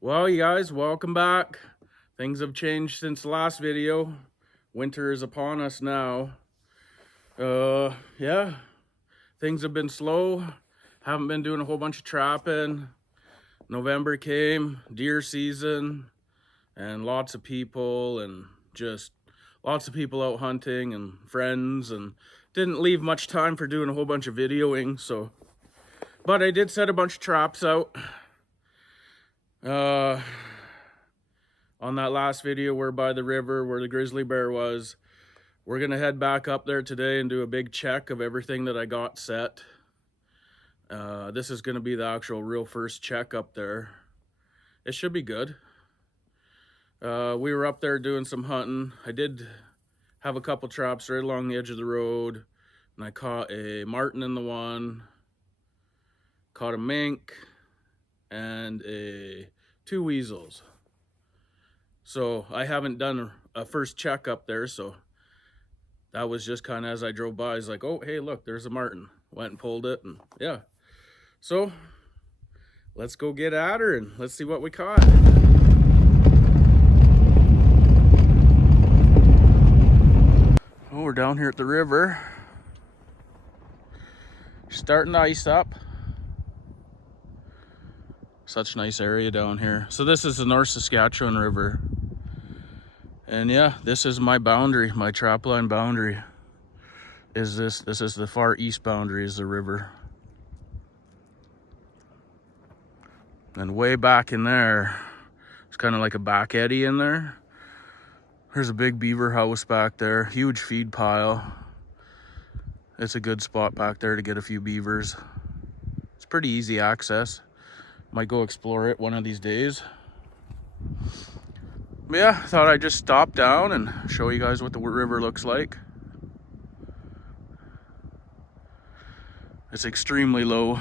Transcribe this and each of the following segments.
Well, you guys, welcome back. Things have changed since the last video. Winter is upon us now. Yeah, things have been slow. Haven't been doing a whole bunch of trapping. November came, deer season, and lots of people out hunting and friends, and didn't leave much time for doing a whole bunch of videoing. But I did set a bunch of traps out. On that last video, we're by the river where the grizzly bear was. We're gonna head back up there today and do a big check of everything that I got set. This is gonna be the actual real first check up there. It should be good. We were up there doing some hunting. I did have a couple traps right along the edge of the road, and I caught a marten in the one, caught a mink, and two weasels. So I haven't done a first check up there, so that was just kind of as I drove by, I was like, oh, hey, look, there's a marten. Went and pulled it, and yeah. So let's go get at her and let's see what we caught. Oh, we're down here at the river. Starting to ice up. Such a nice area down here. So this is the North Saskatchewan River. And yeah, this is my boundary, my trapline boundary. This is the far east boundary is the river. And way back in there, it's kind of like a back eddy in there. There's a big beaver house back there, huge feed pile. It's a good spot back there to get a few beavers. It's pretty easy access. Might go explore it one of these days. But yeah, thought I'd just stop down and show you guys what the river looks like. It's extremely low.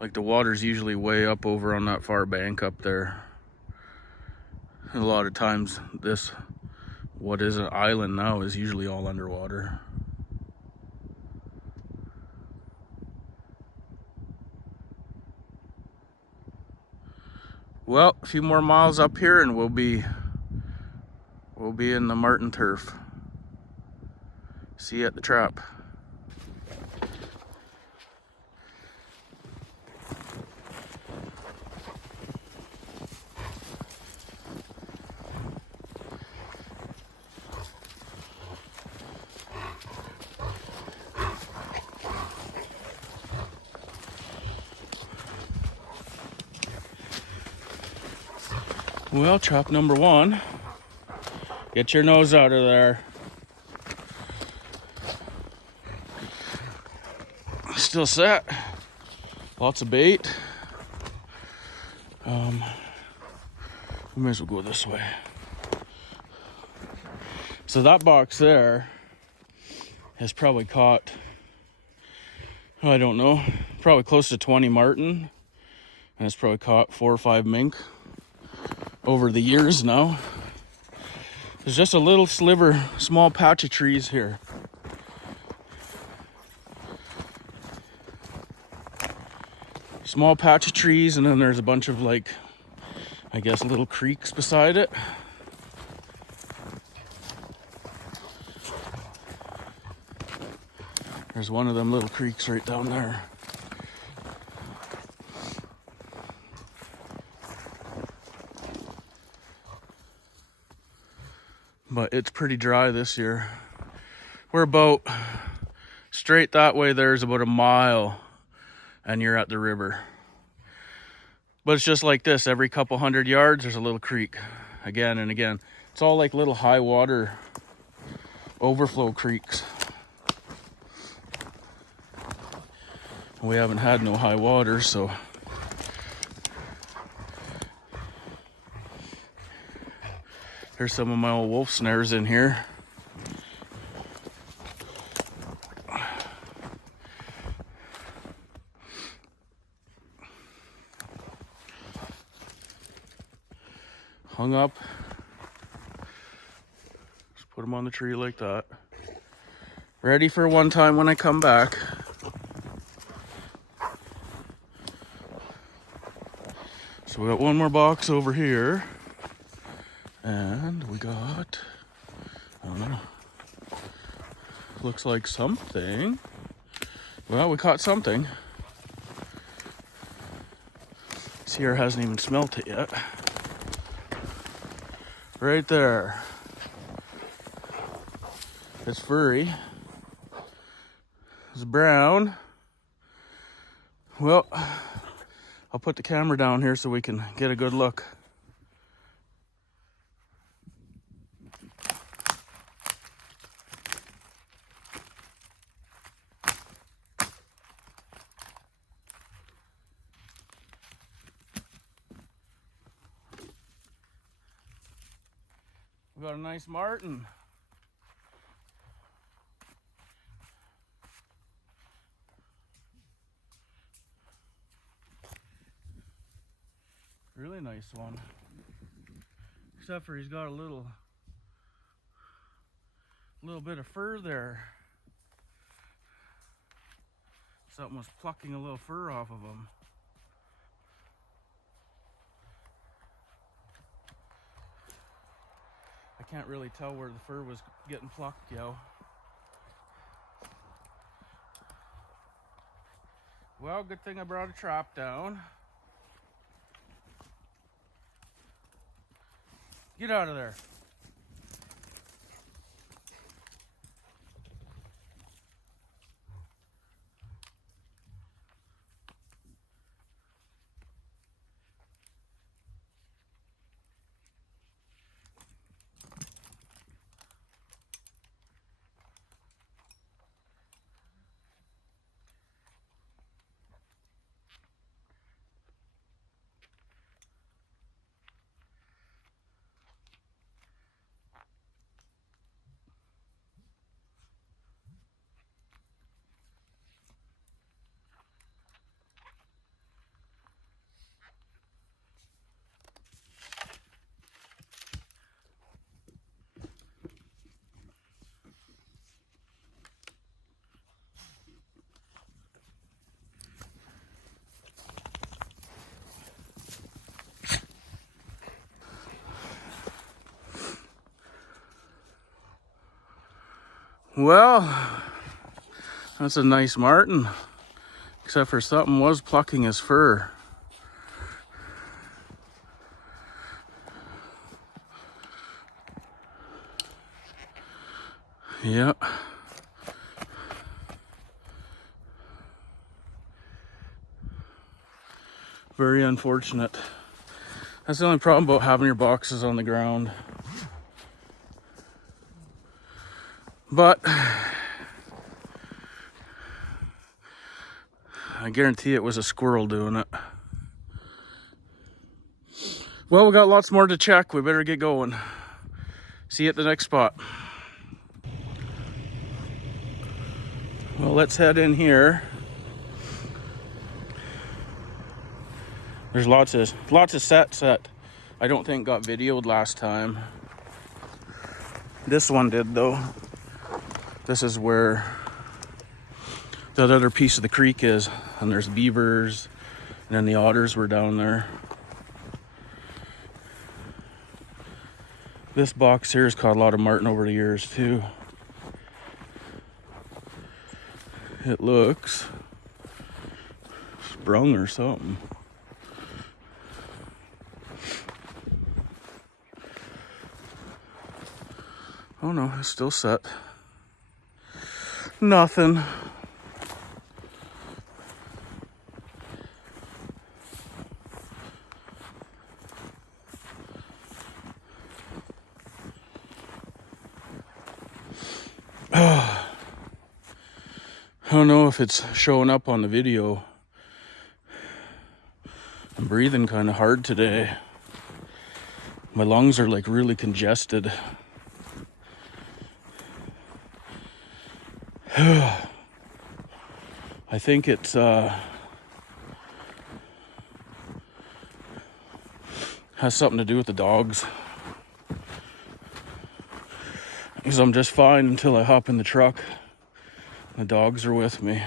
Like the water's usually way up over on that far bank up there. And a lot of times this, what is an island now, is usually all underwater. Well, a few more miles up here and we'll be in the marten turf. See you at the trap. Well, trap number one. Get your nose out of there. Still set. Lots of bait. We may as well go this way. So that box there has probably caught, I don't know, probably close to 20 marten. And it's probably caught 4 or 5 mink over the years now. There's just a little sliver, small patch of trees here. Small patch of trees, and then there's a bunch of, like, I guess little creeks beside it. There's one of them little creeks right down there. But it's pretty dry this year. We're about straight that way, there's about a mile and you're at the river. But it's just like this, every couple hundred yards there's a little creek, again and again. It's all like little high water overflow creeks. We haven't had no high water, so here's some of my old wolf snares in here. Hung up. Just put them on the tree like that. Ready for one time when I come back. So we got one more box over here. And we got, I don't know, looks like something. Well, we caught something. Sierra hasn't even smelt it yet. Right there. It's furry. It's brown. Well, I'll put the camera down here so we can get a good look. We got a nice marten. Really nice one. Except for he's got a little bit of fur there. Something was plucking a little fur off of him. I can't really tell where the fur was getting plucked, yo. Well, good thing I brought a trap down. Get out of there. Well, that's a nice marten, except for something was plucking his fur. Yep. Very unfortunate. That's the only problem about having your boxes on the ground. But I guarantee it was a squirrel doing it. Well, we got lots more to check. We better get going. See you at the next spot. Well, let's head in here. There's lots of sets that I don't think got videoed last time. This one did though. This is where that other piece of the creek is, and there's beavers, and then the otters were down there. This box here has caught a lot of marten over the years too. It looks sprung or something. Oh no, it's still set. Nothing. I don't know if it's showing up on the video. I'm breathing kind of hard today. My lungs are like really congested. I think it's has something to do with the dogs. Because I'm just fine until I hop in the truck. The dogs are with me.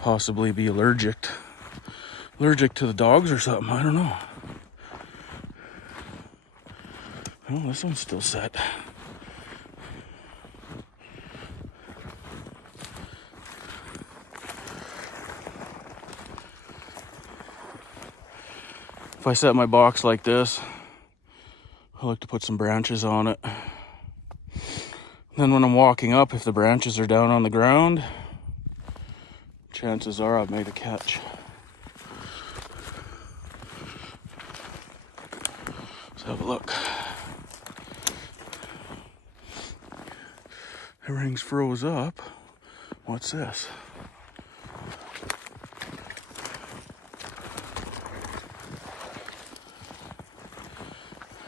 possibly be allergic to the dogs or something. I don't know. Oh, this one's still set. If I set my box like this, I like to put some branches on it. Then when I'm walking up, if the branches are down on the ground, chances are I've made a catch. Let's have a look. Everything's froze up. What's this?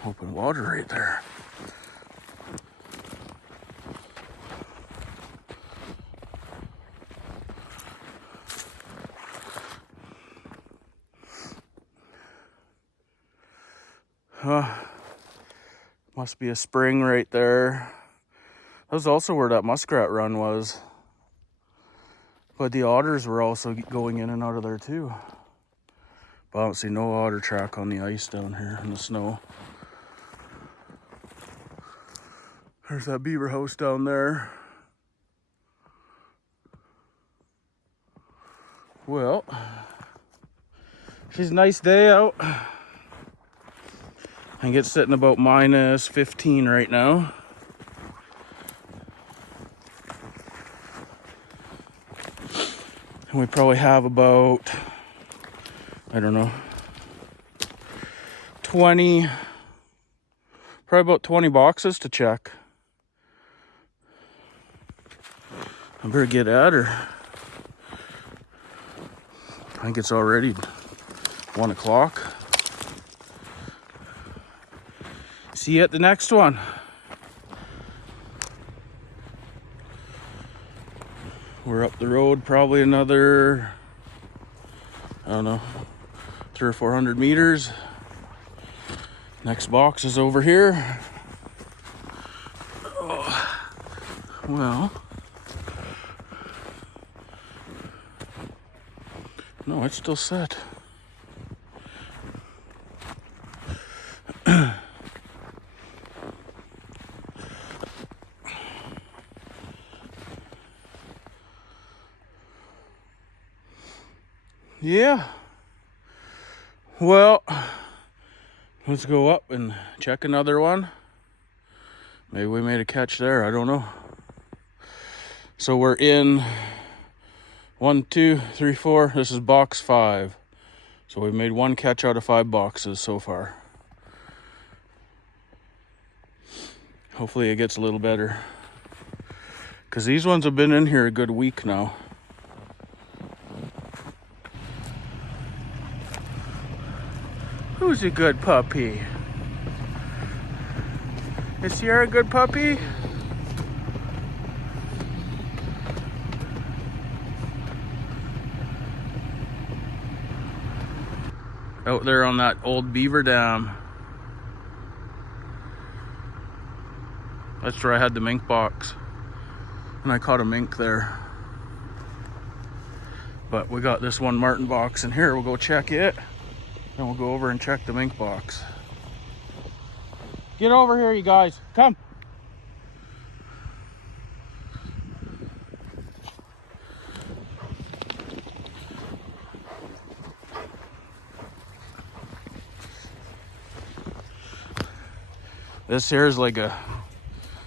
Open water right there. Must be a spring right there. That was also where that muskrat run was. But the otters were also going in and out of there too. But I don't see no otter track on the ice down here in the snow. There's that beaver house down there. Well, she's a nice day out. I think it's sitting about minus 15 right now. And we probably have about, I don't know, 20, probably about 20 boxes to check. I better get at her. I think it's already 1 o'clock. See you at the next one. We're up the road probably another, I don't know, 300 or 400 meters. Next box is over here. Oh, well, no, it's still set. Yeah. Well, let's go up and check another one. Maybe we made a catch there. I don't know. So we're in 1, 2, 3, 4. This is box 5. So we've made 1 catch out of 5 boxes so far. Hopefully it gets a little better. Because these ones have been in here a good week now. Who's a good puppy? Is Sierra a good puppy? Out there on that old beaver dam. That's where I had the mink box. And I caught a mink there. But we got this one marten box in here. We'll go check it. Then we'll go over and check the mink box. Get over here, you guys. Come. This here is like a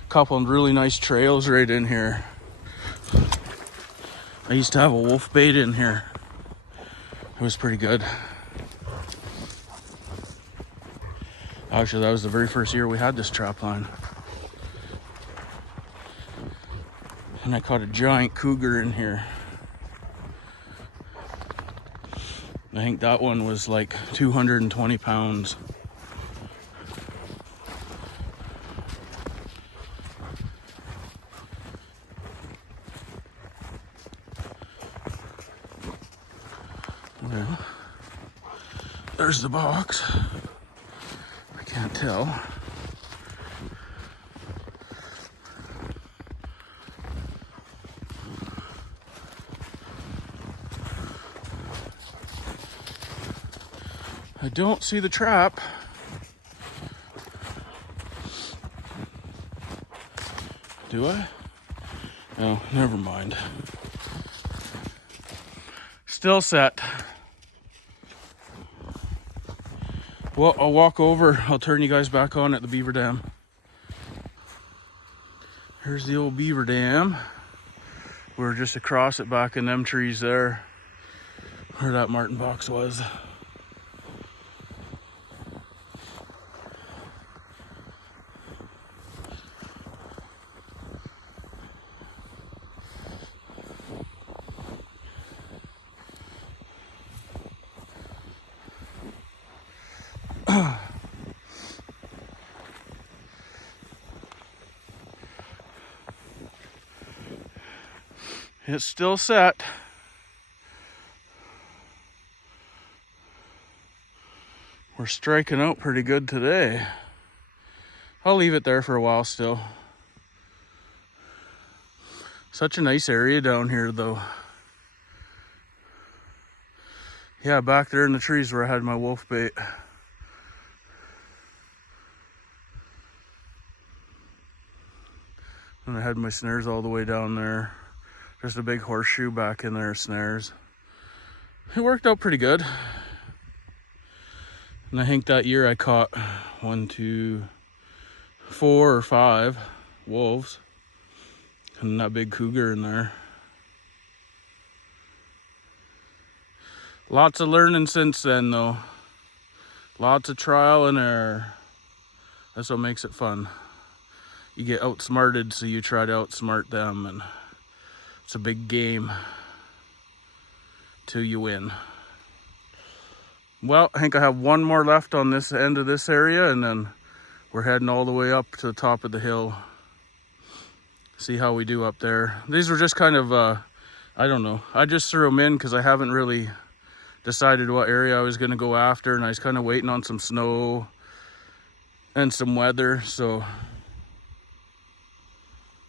couple of really nice trails right in here. I used to have a wolf bait in here. It was pretty good. Actually, that was the very first year we had this trap line. And I caught a giant cougar in here. I think that one was like 220 pounds. Well, there's the box. I can't tell. I don't see the trap. Do I? Oh, never mind. Still set. Well, I'll walk over. I'll turn you guys back on at the beaver dam. Here's the old beaver dam. We're just across it back in them trees there, where that marten box was. It's still set. We're striking out pretty good today. I'll leave it there for a while still. Such a nice area down here though. Yeah, back there in the trees where I had my wolf bait. And I had my snares all the way down there. Just a big horseshoe back in there, snares. It worked out pretty good. And I think that year I caught 1, 2, 4 or 5 wolves. And that big cougar in there. Lots of learning since then though. Lots of trial and error. That's what makes it fun. You get outsmarted, so you try to outsmart them, and it's a big game till you win. Well, I think I have one more left on this end of this area, and then we're heading all the way up to the top of the hill. See how we do up there. These were just kind of, I don't know. I just threw them in because I haven't really decided what area I was going to go after, and I was kind of waiting on some snow and some weather, so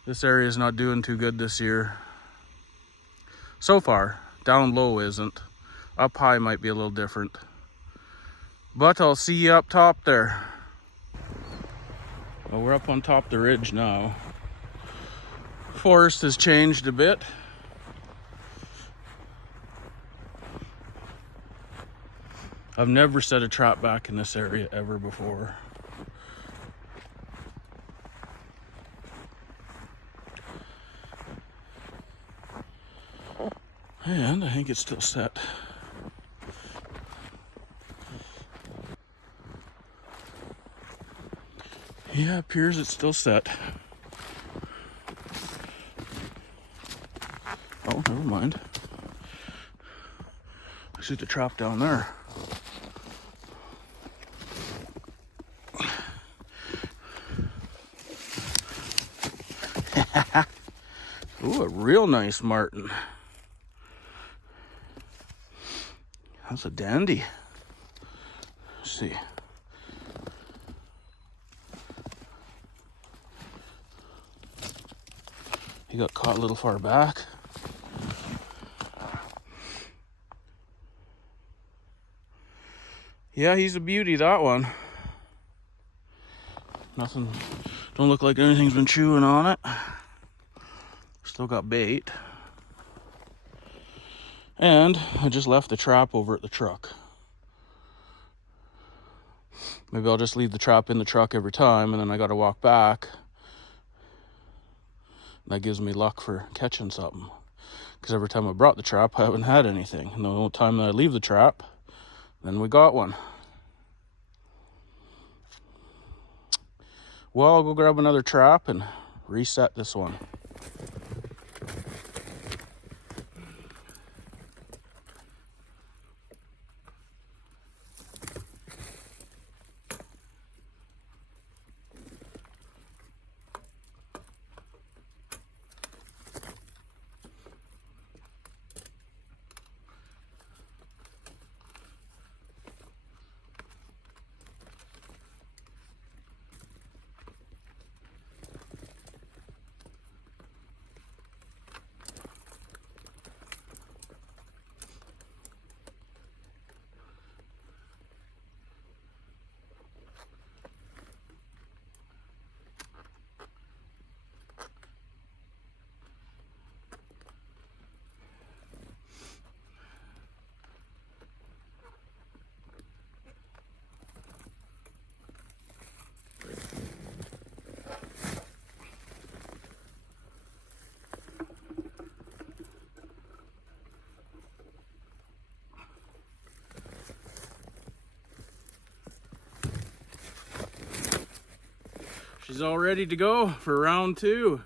this area is not doing too good this year. So far. Down low isn't. Up high might be a little different. But I'll see you up top there. Well, we're up on top of the ridge now. Forest has changed a bit. I've never set a trap back in this area ever before. And I think it's still set. Yeah, it appears it's still set. Oh, never mind. I shoot the trap down there. Ooh, a real nice marten. That's a dandy. Let's see. He got caught a little far back. Yeah, he's a beauty, that one. Nothing, don't look like anything's been chewing on it. Still got bait. And I just left the trap over at the truck. Maybe I'll just leave the trap in the truck every time, and then I gotta walk back. That gives me luck for catching something. Because every time I brought the trap, I haven't had anything. And the time that I leave the trap, then we got one. Well, I'll go grab another trap and reset this one. She's all ready to go for round 2.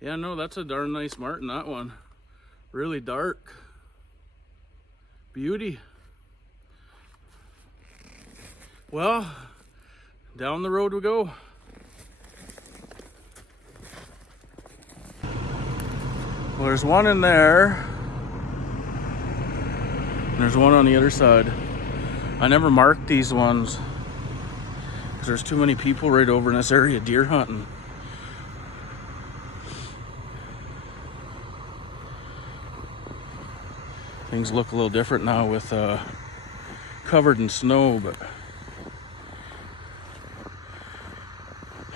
Yeah, no, that's a darn nice marten, that one. Really dark. Beauty. Well, down the road we go. Well, there's one in there. And there's one on the other side. I never marked these ones because there's too many people right over in this area deer hunting. Things look a little different now with covered in snow, but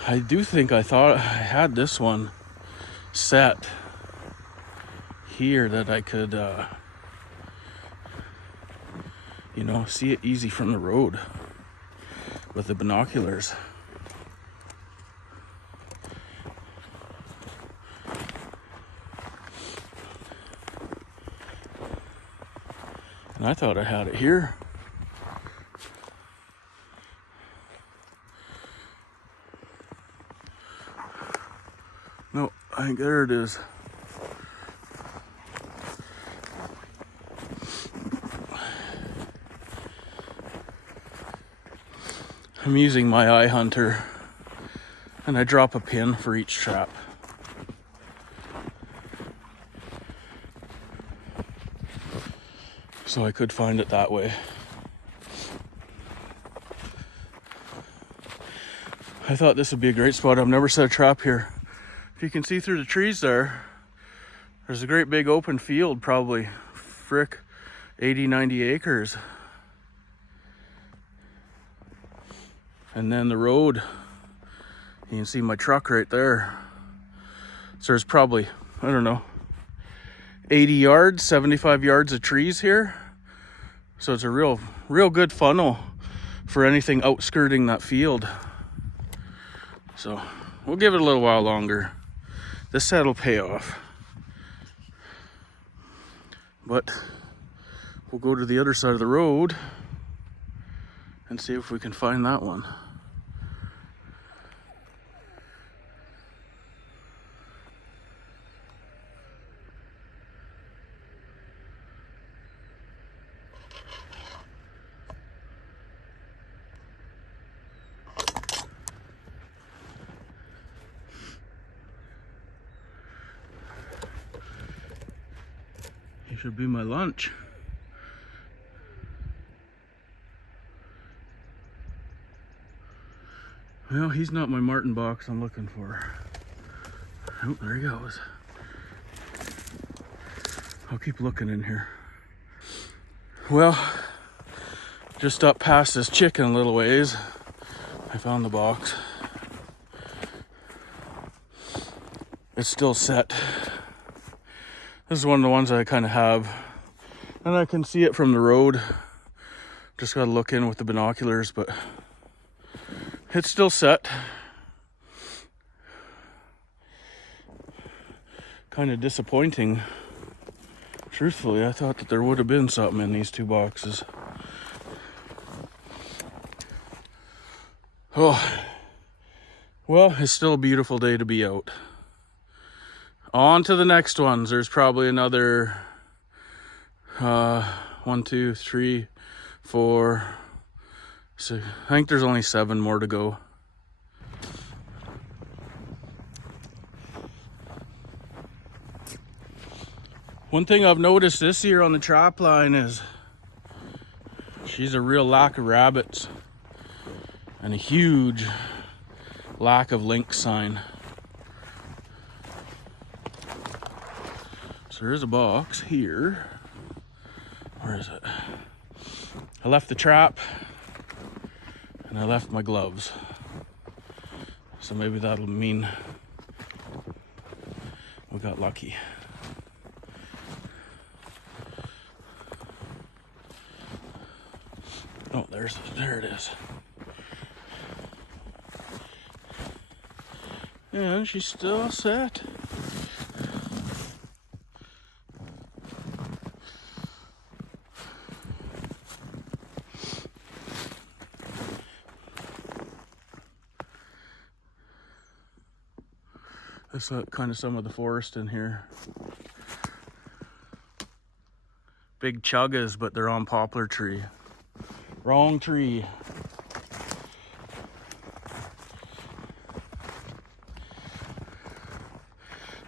I do think I thought I had this one set here that I could you know, see it easy from the road with the binoculars. And I thought I had it here. No, I think there it is. I'm using my eye hunter and I drop a pin for each trap. So I could find it that way. I thought this would be a great spot. I've never set a trap here. If you can see through the trees there's a great big open field, probably 80-90 acres. And then the road, you can see my truck right there. So there's probably, I don't know, 80 yards, 75 yards of trees here. So it's a real good funnel for anything outskirting that field. So we'll give it a little while longer. This set will pay off. But we'll go to the other side of the road and see if we can find that one. He should be my lunch. Well, he's not my marten box I'm looking for. Oh, there he goes. I'll keep looking in here. Well, just up past this chicken a little ways, I found the box. It's still set. This is one of the ones I kind of have, and I can see it from the road. Just gotta look in with the binoculars, but it's still set. Kind of disappointing. Truthfully, I thought that there would have been something in these 2 boxes. Oh, well, it's still a beautiful day to be out. On to the next ones. There's probably another 1, 2, 3, 4. So I think there's only 7 more to go. One thing I've noticed this year on the trapline is she's a real lack of rabbits and a huge lack of lynx sign. So there's a box here. Where is it? I left the trap and I left my gloves. So maybe that'll mean we got lucky. Oh, there it is. And she's still set. This kind of some of the forest in here. Big chuggas, but they're on poplar tree. Wrong tree.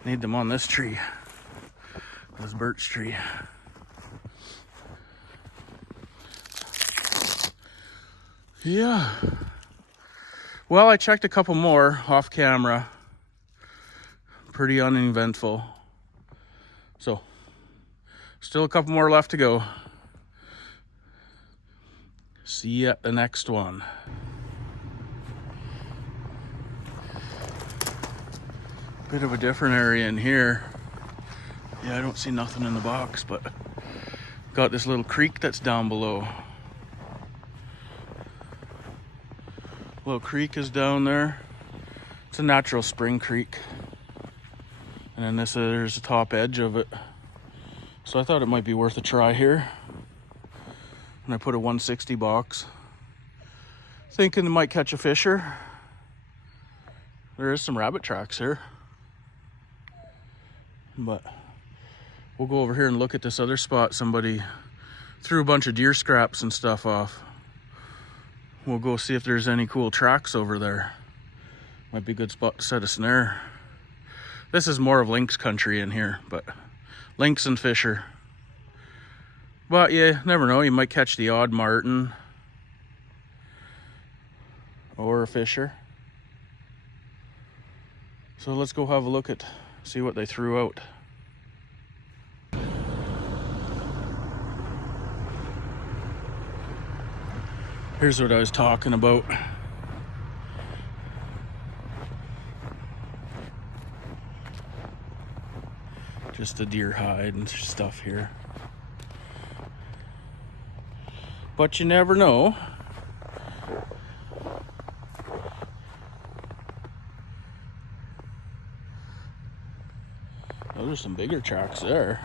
Need them on this tree. This birch tree. Yeah. Well, I checked a couple more off camera. Pretty uneventful. So, still a couple more left to go. See you at the next one. Bit of a different area in here. Yeah, I don't see nothing in the box, but got this little creek that's down below. Little creek is down there. It's a natural spring creek. And then there's the top edge of it. So I thought it might be worth a try here. And I put a 160 box. Thinking I might catch a fisher. There is some rabbit tracks here. But we'll go over here and look at this other spot. Somebody threw a bunch of deer scraps and stuff off. We'll go see if there's any cool tracks over there. Might be a good spot to set a snare. This is more of lynx country in here, but lynx and fisher. But yeah, never know, you might catch the odd marten or a fisher. So let's go have a look at, see what they threw out. Here's what I was talking about. Just the deer hide and stuff here. But you never know. Those are some bigger tracks there.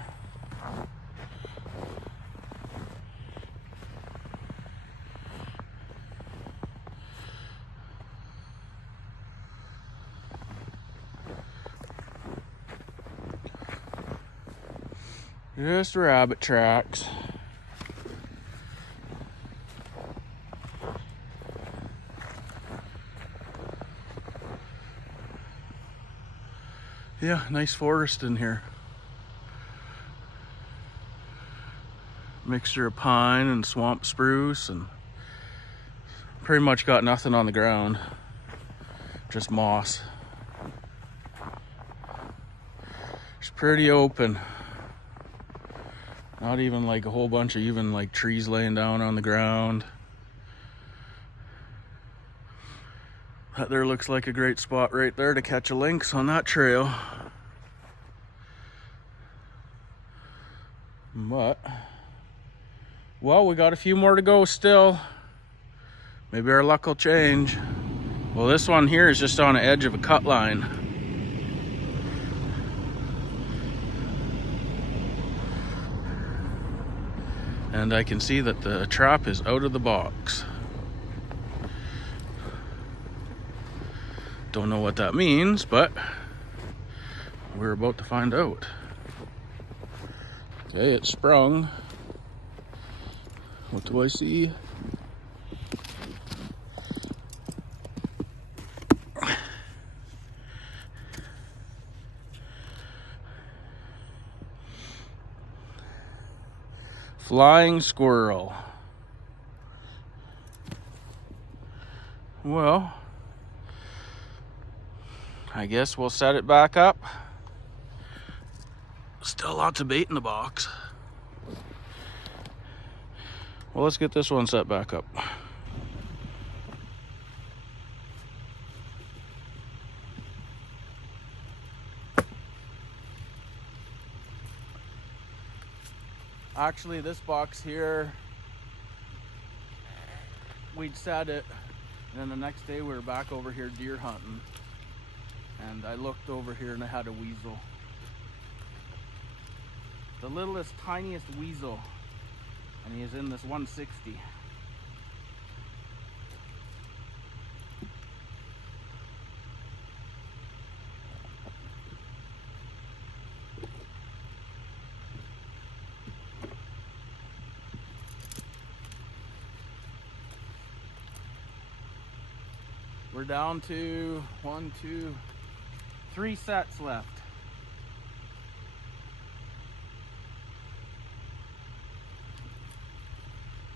Just rabbit tracks. Yeah, nice forest in here. Mixture of pine and swamp spruce, and pretty much got nothing on the ground. Just moss. It's pretty open. Not even like a whole bunch of even like trees laying down on the ground. That there looks like a great spot right there to catch a lynx on that trail. But, well, we got a few more to go still. Maybe our luck will change. Well, this one here is just on the edge of a cut line. And I can see that the trap is out of the box. Don't know what that means, but we're about to find out. Okay, it sprung. What do I see? Flying squirrel. Well, I guess we'll set it back up. Still lots of bait in the box. Well, let's get this one set back up. Actually, this box here, we'd set it, and then the next day we were back over here deer hunting, and I looked over here and I had a weasel. The littlest, tiniest weasel, and he is in this 160. We're down to 1, 2, 3 sets left.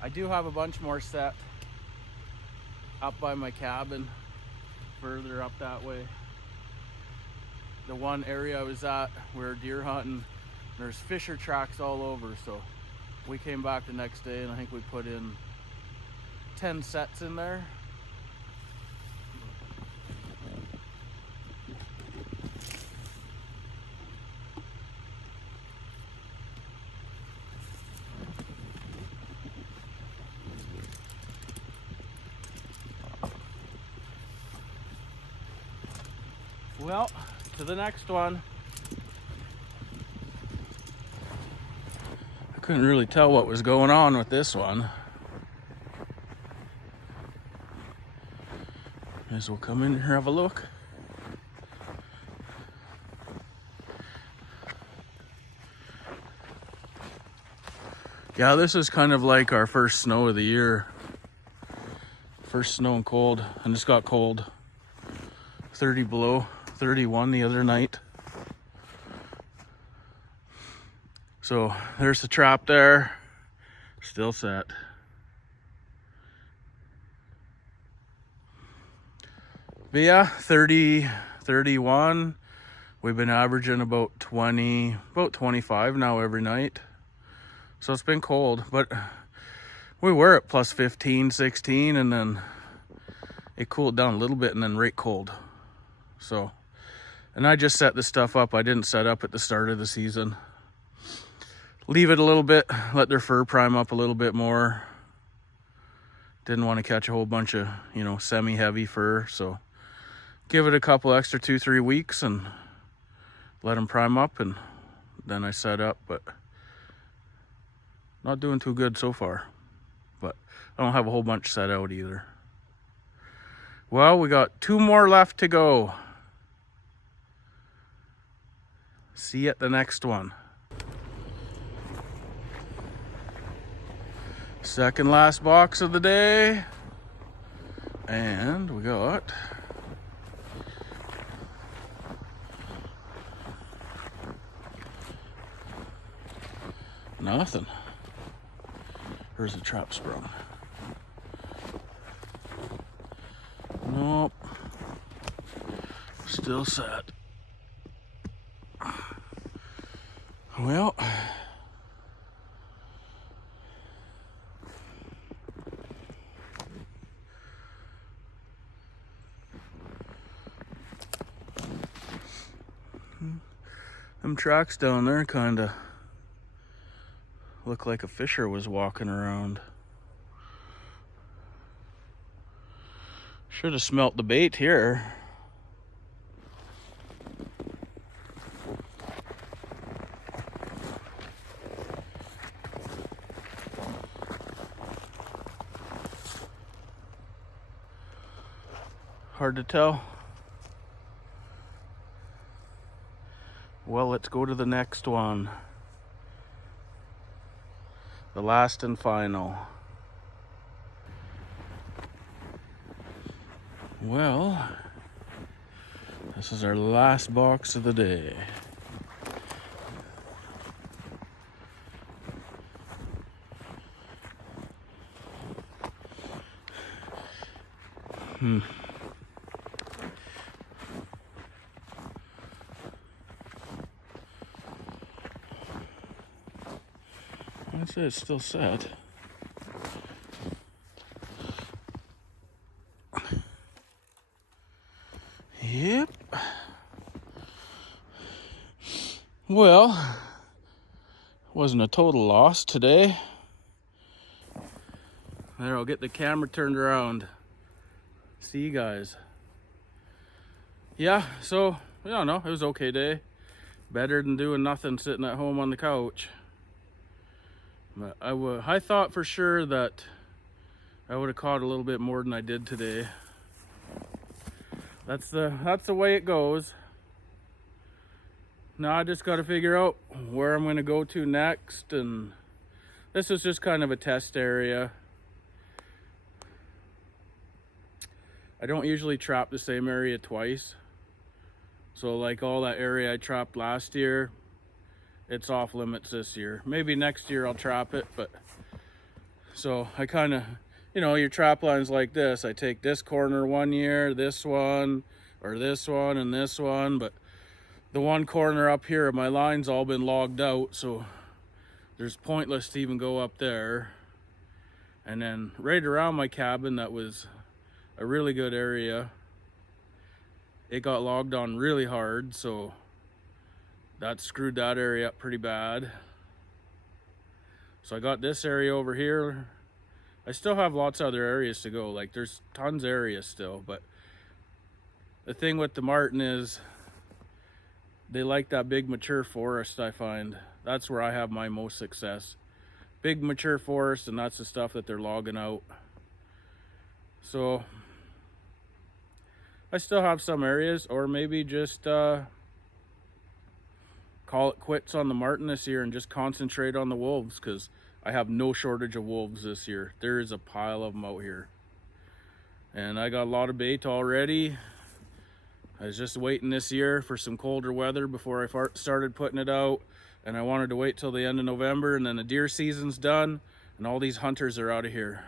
I do have a bunch more set up by my cabin, further up that way. The one area I was at, we were deer hunting, there's fisher tracks all over, so we came back the next day and I think we put in 10 sets in there. Well, to the next one. I couldn't really tell what was going on with this one. May as well come in here and have a look. Yeah, this is kind of like our first snow of the year. First snow and cold, and it's got cold. 30 below, 31 the other night. So there's the trap there, still set. But yeah, 30, 31. We've been averaging about 20, about 25 now every night. So it's been cold, but we were at plus 15, 16, and then it cooled down a little bit and then right cold. So, and I just set this stuff up. I didn't set up at the start of the season. Leave it a little bit, let their fur prime up a little bit more. Didn't want to catch a whole bunch of, semi-heavy fur. So give it a couple extra 2-3 weeks and let them prime up, and then I set up, but not doing too good so far. But I don't have a whole bunch set out either. Well, we got 2 more left to go. See you at the next one. Second last box of the day. And we got nothing. Where's the trap sprung? Nope. Still set. Well, them tracks down there kind of look like a fisher was walking around. Should have smelt the bait here. Hard to tell. Well, let's go to the next one. The last and final. Well, this is our last box of the day. I'd say it's still set. Yep. Well, wasn't a total loss today. There, I'll get the camera turned around. See you guys. Yeah, so, I don't know, it was an okay day. Better than doing nothing sitting at home on the couch. But I thought for sure that I would have caught a little bit more than I did today. That's the way it goes. Now I just got to figure out where I'm going to go to next, and this is just kind of a test area. I don't usually trap the same area twice. So like all that area I trapped last year, it's off limits this year. Maybe next year I'll trap it, but so I kind of, you know, your trap lines like this. I take this corner one year, this one, or this one and this one, but the one corner up here, my line's all been logged out, so there's pointless to even go up there. And then right around my cabin, that was a really good area. It got logged on really hard, so that screwed that area up pretty bad. So I got this area over here. I still have lots of other areas to go. Like there's tons of areas still, but the thing with the marten is they like that big mature forest. I find that's where I have my most success. Big mature forest, and that's the stuff that they're logging out. So I still have some areas, or maybe just call it quits on the marten this year and just concentrate on the wolves, because I have no shortage of wolves this year. There is a pile of them out here, and I got a lot of bait already. I was just waiting this year for some colder weather before I started putting it out, and I wanted to wait till the end of November, and then the deer season's done and all these hunters are out of here,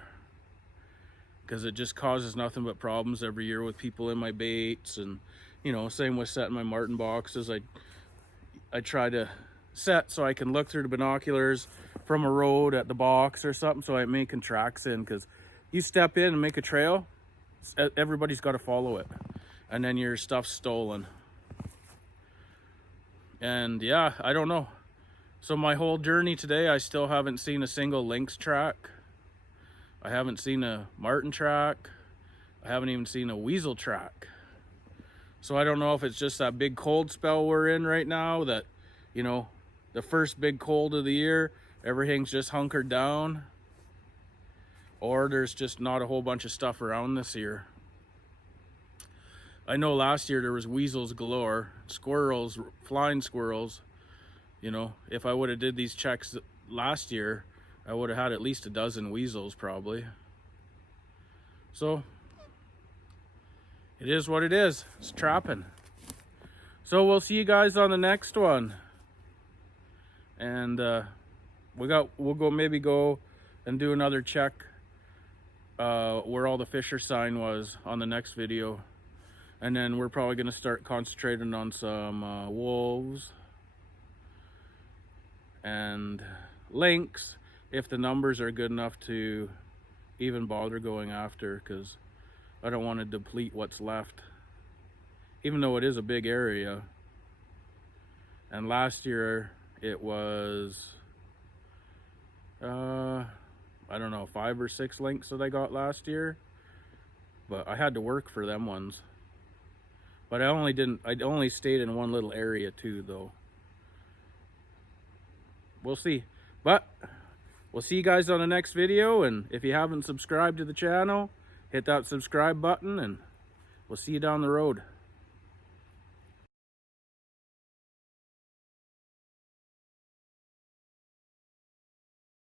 because it just causes nothing but problems every year with people in my baits. And you know, same with setting my marten boxes. I try to set so I can look through the binoculars from a road at the box or something, so I'm making tracks in, because you step in and make a trail, everybody's got to follow it, and then your stuff's stolen. And yeah, I don't know. So my whole journey today, I still haven't seen a single lynx track. I haven't seen a marten track. I haven't even seen a weasel track. So I don't know if it's just that big cold spell we're in right now, that, you know, the first big cold of the year, everything's just hunkered down, or there's just not a whole bunch of stuff around this year. I know last year there was weasels galore, squirrels, flying squirrels. You know, if I would have did these checks last year, I would have had at least a dozen weasels probably. So it is what it is. It's trapping. So we'll see you guys on the next one. And we'll go and do another check where all the fisher sign was on the next video. And then we're probably going to start concentrating on some wolves and lynx, if the numbers are good enough to even bother going after, because I don't want to deplete what's left, even though it is a big area. And last year it was I don't know, 5 or 6 lynx that I got last year, but I had to work for them ones. But I only stayed in one little area too, though. We'll see. But we'll see you guys on the next video, and if you haven't subscribed to the channel, hit that subscribe button, and we'll see you down the road.